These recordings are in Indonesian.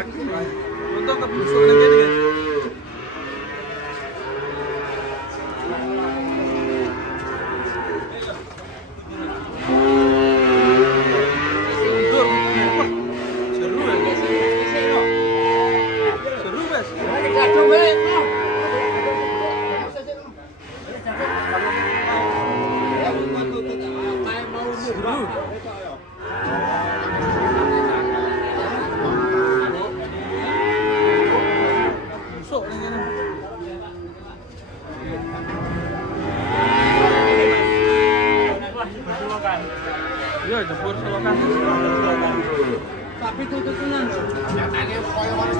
Aku. Untuk kebusuk lagi nih guys. Iya, jebur selokan. Tapi tututunan. Nyatane koyo ono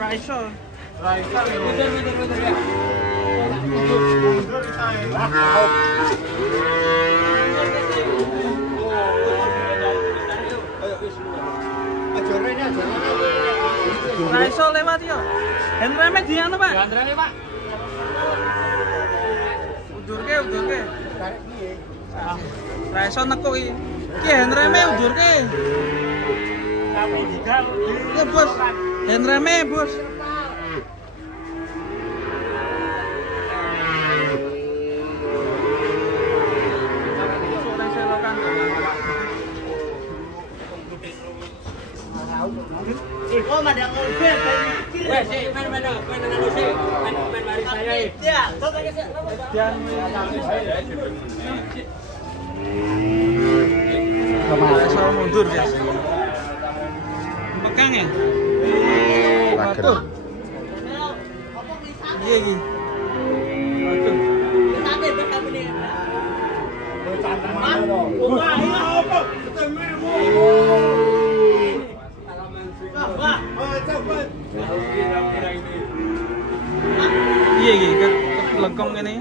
Raisol. Raisol lewat yo. Hendreme di anu, Pak? Hendreme, Pak. Udurke. Tarik piye? Raisol nekuk iki. Ki hendreme udurke. Tapi digal. Iya, Bos. Hendreme, Bos. Oh, madang mobil kecil. Wes, main mari saya. Ya, coba geser. Sama mundur, guys. Pegang ya? Waduh. Iya iki. Waduh. Nanti bakal ini. Iya iki kelengkong ini.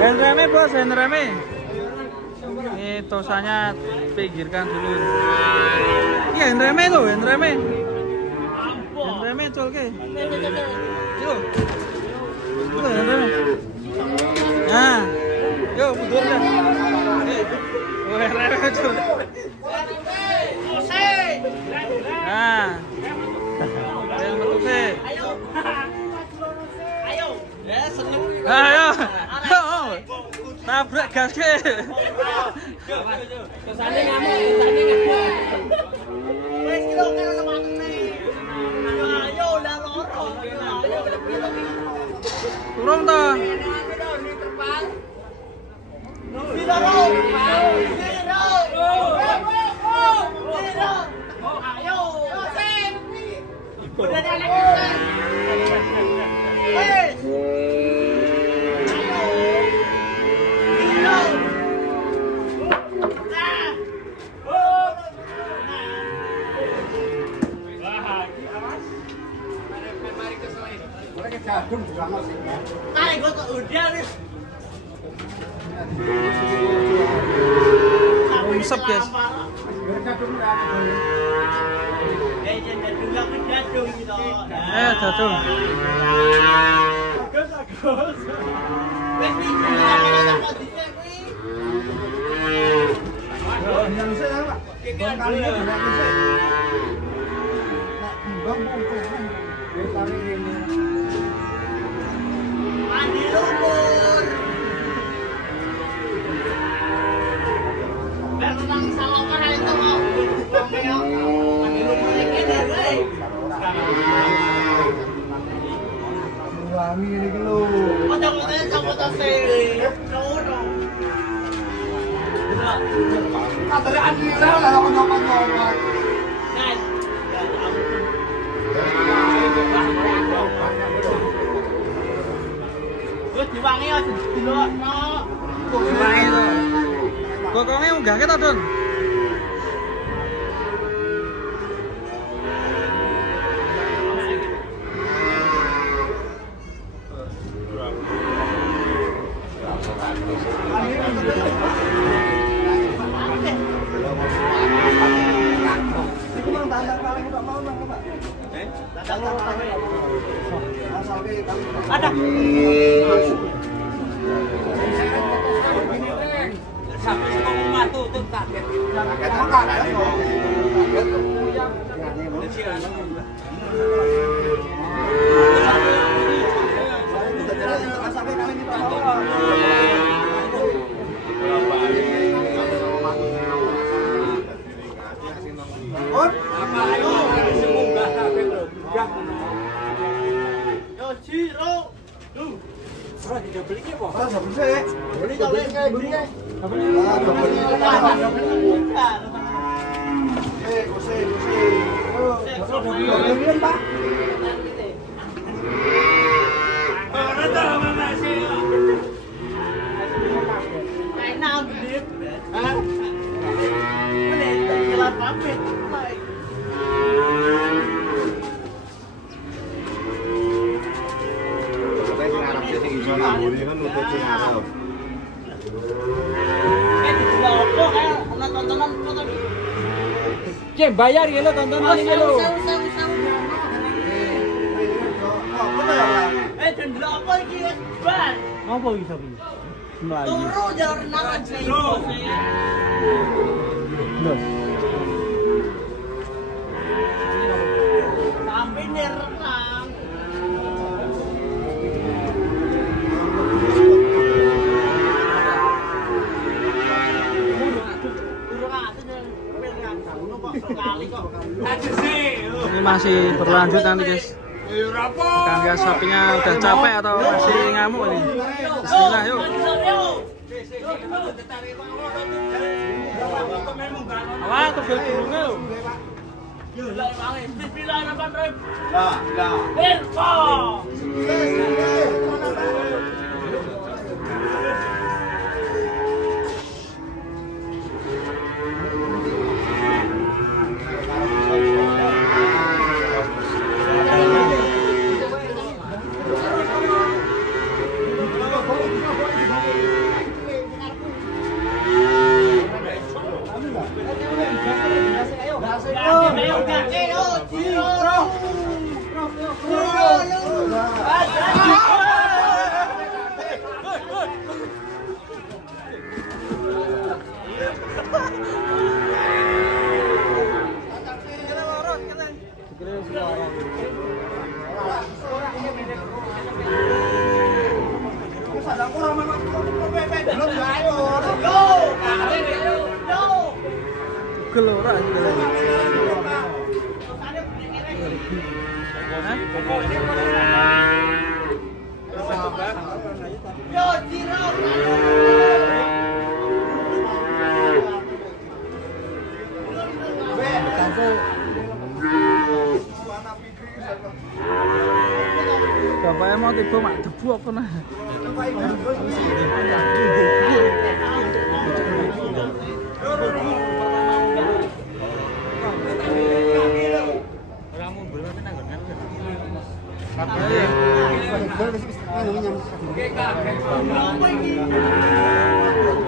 Hendreme, Bos, hendreme. Ini tosanya pinggirkan dulu. Iya, hendreme tuh, hendreme. Hendreme colke. Yo. Tuh, hendreme. Nah. Yo, mundur dah. Oh, hendreme col. Nah. Yang betul sih. Ayo. Ya, seneng. Ayo. Tabrak gas ke. Kesane ngamuk, wes kilo karo lematne. Ayo udah loro. Turun toh. Ayo. Udah ada kesan. Wes. Tarik gua ke udah nih. Rumsep, guys. Jadung gitu. Jadung. Wes nih, kita kok dicek kuwi. Yang saya Pak. Bang kali ini tidak bisa. Bang bungkus. Dia tarik ini. Mandi lumpur. Dan menang salokan itu mau. Mandi lumpur iki dhewe. Wangi ini lho. Foto-fotonya sama tase. Nono. Katanya Adira lah ngomong-ngomong. Nah. Wes diwangi aja dilokno. Diwangi to. Kokonge unggahke to, Don. Ada. Sampai semua tutup kaget. Cek bayar ya lo tontonan ini lo. Dendel apa iki, Ban? Apa bisa bi? Melayu. Turu jalur renangan sih. Loh. Sampai renang. Ini masih berlanjut nanti guys. Ikan sapinya udah capek atau masih ngamuk ini? Bismillah yuk. Awas tuh burungnya lo. Bismillahirrahmanirrahim. Gelora Yo, Ciro. bapaknya mau tiba mak debu apa nah?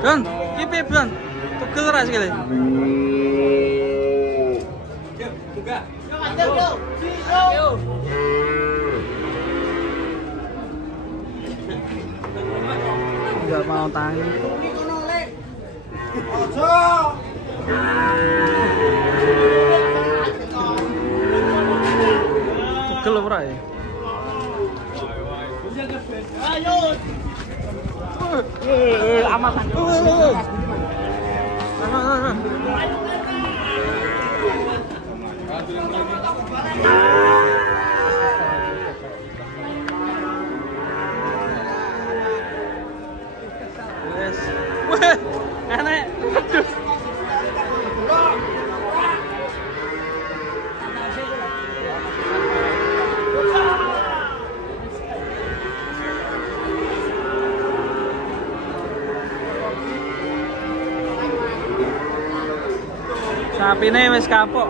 Bang, kipi bang, tugel ras sekali. Enggak mau tangi. Tugel ora ya? Ayo. Amat. Yes. Wah, enak. Aduh. Sapine wis kapok.